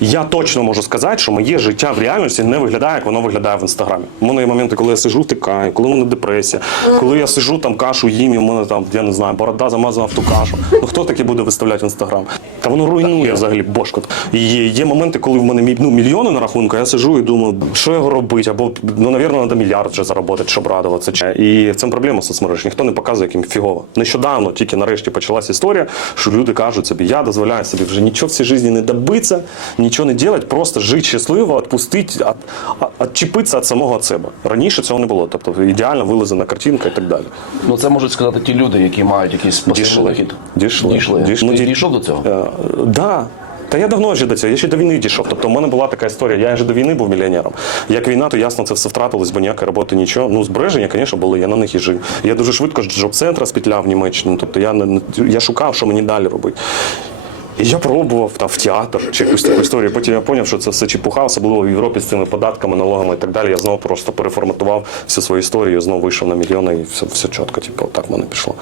Я точно можу сказати, що моє життя в реальності не виглядає, як воно виглядає в інстаграмі. У мене є моменти, коли я сижу, втикаю, коли в мене депресія, коли я сижу там кашу їм, і в мене там, я не знаю, борода замазана в ту кашу. Ну хто таке буде виставляти в інстаграм? Та воно руйнує взагалі бошкот. І є, є моменти, коли в мене ну, мільйони на рахунку, я сижу і думаю, що його робити, або ну, навірно, треба мільярд вже заробити, щоб радуватися. І в цьому проблема соцмереж. Ніхто не показує, яким фігово. Нещодавно тільки нарешті почалась історія, що люди кажуть собі, я дозволяю собі вже нічого в цій житті не добитися, нічого не робити, просто жити щасливо, відпустити, відчепитися від самого себе. Раніше цього не було. Тобто ідеально вилизана картинка і так далі. Ну це можуть сказати ті люди, які мають якийсь Дійшли. Дійшли. Дійшли. Дійшли. Ти Ну, ді- дійшов до цього? Е, да. Та я давно вже до цього, я ще до війни дійшов. Тобто, у мене була така історія. Я вже до війни був мільйонером. Як війна, то ясно це все втратилось, бо ніякої роботи нічого. Ну, збереження, звісно, були, я на них і жив. Я дуже швидко з джоб-центра спітляв в Німеччину. Тобто я, я шукав, що мені далі робити. І я пробував там в театр чи якусь таку історію. Потім я зрозумів, що це все чепуха, особливо в Європі з цими податками, налогами і так далі. Я знову просто переформатував всю свою історію, знову вийшов на мільйони і все, все чітко. Типу, так в мене пішло.